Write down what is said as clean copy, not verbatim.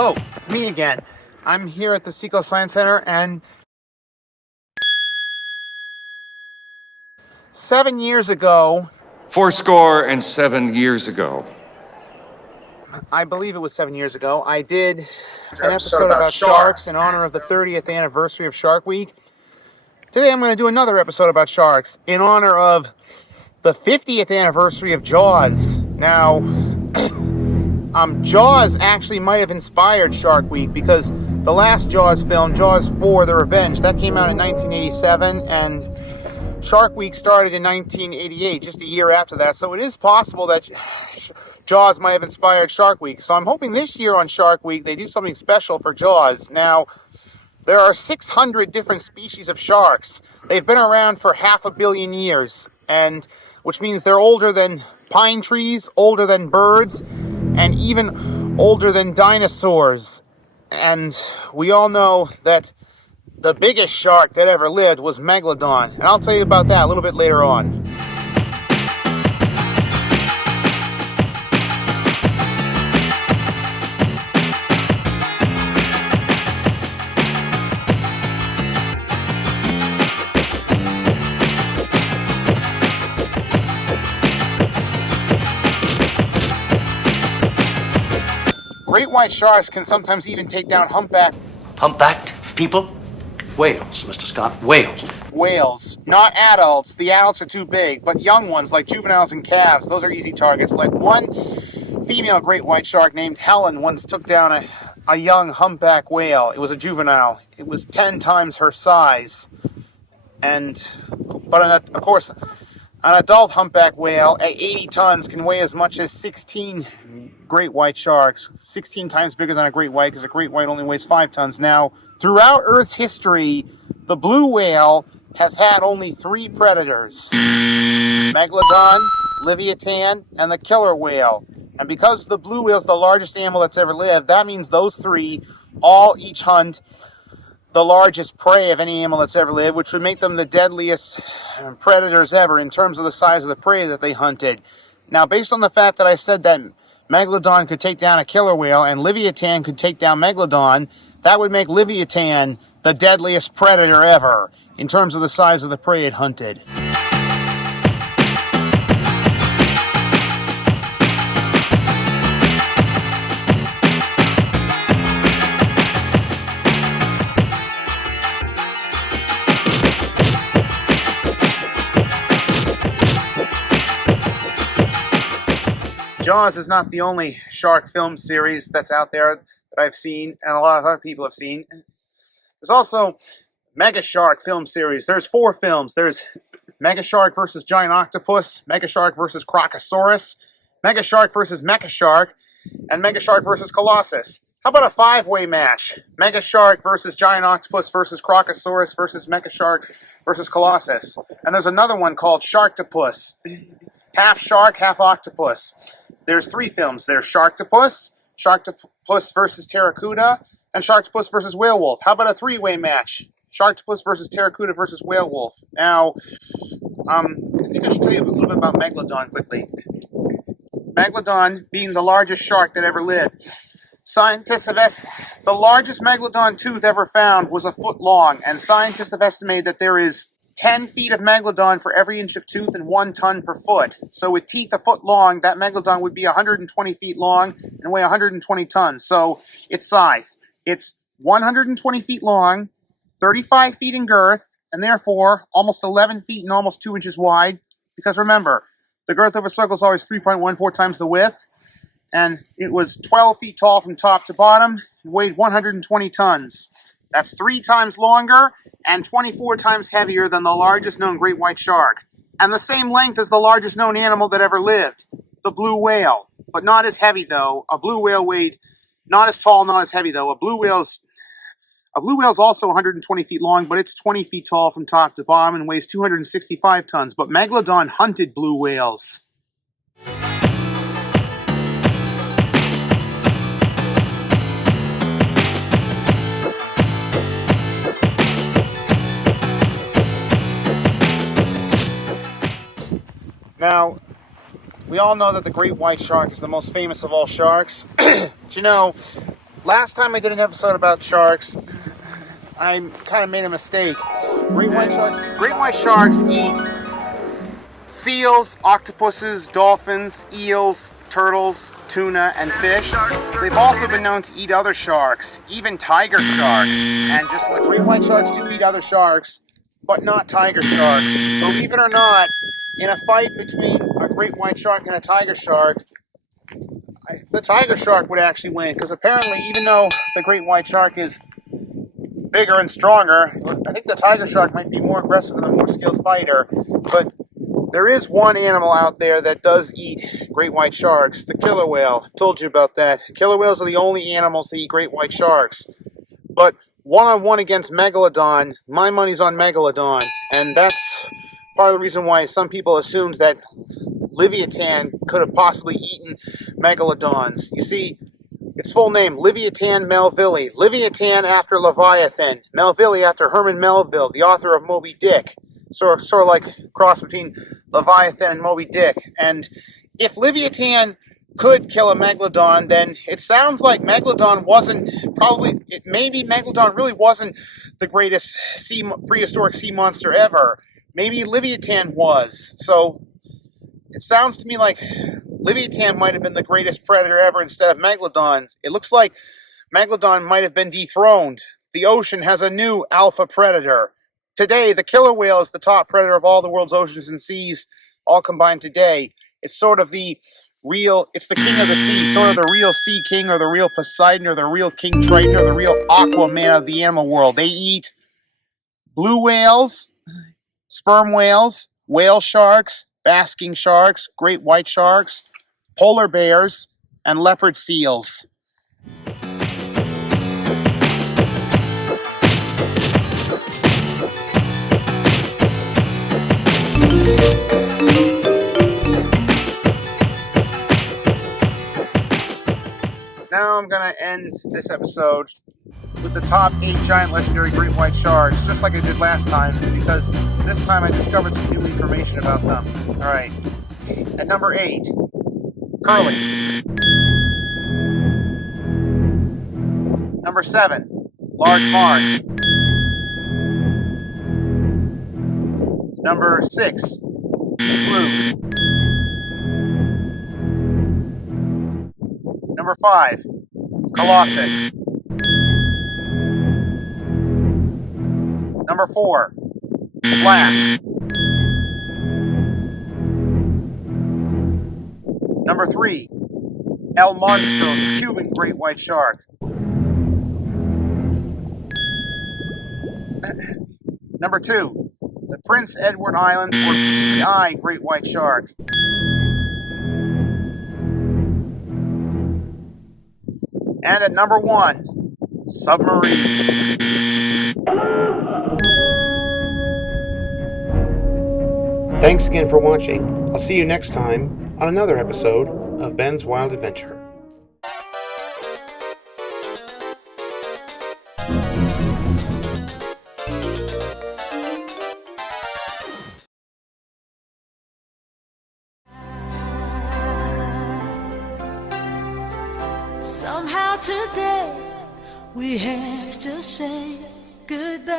Hello, it's me again. I'm here at the Seco Science Center, and 7 years ago, 7 years ago, I believe it was 7 years ago, I did an episode about sharks in honor of the 30th anniversary of Shark Week. Today I'm going to do another episode about sharks in honor of the 50th anniversary of Jaws. Now, Jaws actually might have inspired Shark Week, because the last Jaws film, Jaws 4: The Revenge, that came out in 1987, and Shark Week started in 1988, just a year after that. So it is possible that Jaws might have inspired Shark Week. So I'm hoping this year on Shark Week they do something special for Jaws. Now, there are 600 different species of sharks. They've been around for 500 million years, and which means they're older than pine trees, older than birds, and even older than dinosaurs. And we all know that the biggest shark that ever lived was Megalodon. And I'll tell you about that a little bit later on. Great white sharks can sometimes even take down Humpbacked people? Whales, Mr. Scott, whales. Whales. Not adults. The adults are too big, but young ones like juveniles and calves, those are easy targets. Like one female great white shark named Helen once took down a young humpback whale. It was a juvenile. It was 10 times her size. But of course, an adult humpback whale at 80 tons can weigh as much as 16 great white sharks. 16 times bigger than a great white, because a great white only weighs 5 tons. Now, throughout Earth's history, the blue whale has had only 3 predators: Megalodon, Leviathan, and the killer whale. And because the blue whale is the largest animal that's ever lived, that means those 3 all each hunt the largest prey of any animal that's ever lived, which would make them the deadliest predators ever in terms of the size of the prey that they hunted. Now, based on the fact that I said that Megalodon could take down a killer whale and Leviathan could take down Megalodon, that would make Leviathan the deadliest predator ever in terms of the size of the prey it hunted. Jaws is not the only shark film series that's out there that I've seen, and a lot of other people have seen. There's also Mega Shark film series. There's 4 films. There's Mega Shark versus Giant Octopus, Mega Shark versus Crocosaurus, Mega Shark versus Mecha Shark, and Mega Shark versus Colossus. How about a 5-way match? Mega Shark versus Giant Octopus versus Crocosaurus versus Mecha Shark versus Colossus. And there's another one called Sharktopus. Half shark, half octopus. There's 3 films. There's Sharktopus, Sharktopus versus Terracuda, and Sharktopus versus Whalewolf. How about a 3-way match? Sharktopus versus Terracuda versus Whalewolf. Now, I think I should tell you a little bit about Megalodon quickly. Megalodon being the largest shark that ever lived. Scientists have the largest Megalodon tooth ever found was a foot long, and scientists have estimated that there is 10 feet of Megalodon for every inch of tooth and 1 ton per foot. So with teeth a foot long, that Megalodon would be 120 feet long and weigh 120 tons. So its size. It's 120 feet long, 35 feet in girth, and therefore almost 11 feet and almost 2 inches wide. Because remember, the girth of a circle is always 3.14 times the width. And it was 12 feet tall from top to bottom and weighed 120 tons. That's 3 times longer and 24 times heavier than the largest known great white shark. And the same length as the largest known animal that ever lived, the blue whale. But not as heavy, though. A blue whale weighed not as tall, not as heavy, though. A blue whale's also 120 feet long, but it's 20 feet tall from top to bottom and weighs 265 tons. But Megalodon hunted blue whales. Now, we all know that the great white shark is the most famous of all sharks. But you know, last time I did an episode about sharks, I kind of made a mistake. Great white sharks eat seals, octopuses, dolphins, eels, turtles, tuna, and fish. They've also been known to eat other sharks, even tiger sharks. And just like great white sharks do eat other sharks, but not tiger sharks. Believe it or not, in a fight between a great white shark and a tiger shark, the tiger shark would actually win, because apparently, even though the great white shark is bigger and stronger, I think the tiger shark might be more aggressive and a more skilled fighter. But there is one animal out there that does eat great white sharks, the killer whale. I've told you about that. Killer whales are the only animals that eat great white sharks. But one-on-one against Megalodon, my money's on Megalodon. And that's part of the reason why some people assumed that Leviathan could have possibly eaten Megalodons. You see, its full name, Leviathan melvilli. Leviathan after Leviathan. Melvilli after Herman Melville, the author of Moby Dick. Sort of like a cross between Leviathan and Moby Dick. And if Leviathan could kill a Megalodon, then it sounds like Megalodon maybe Megalodon really wasn't the greatest prehistoric sea monster ever. Maybe Leviathan was. So it sounds to me like Leviathan might have been the greatest predator ever instead of Megalodon. It looks like Megalodon might have been dethroned. The ocean has a new alpha predator. Today, the killer whale is the top predator of all the world's oceans and seas, all combined today. It's sort of it's the king of the sea, sort of the real sea king, or the real Poseidon, or the real King Triton, or the real Aquaman of the animal world. They eat blue whales, sperm whales, whale sharks, basking sharks, great white sharks, polar bears, and leopard seals. Now I'm going to end this episode with the top 8 giant legendary great white sharks, just like I did last time, because this time I discovered some new information about them. Alright, at number 8, curly. Number 7, large march. Number 6, blue. Number 5, Colossus. Number 4, Slash. Number 3, El Monstro, the Cuban great white shark. Number 2, the Prince Edward Island or PEI great white shark. And at number 1, submarine. Thanks again for watching. I'll see you next time on another episode of Ben's Wild Adventure. Somehow today we have to say goodbye.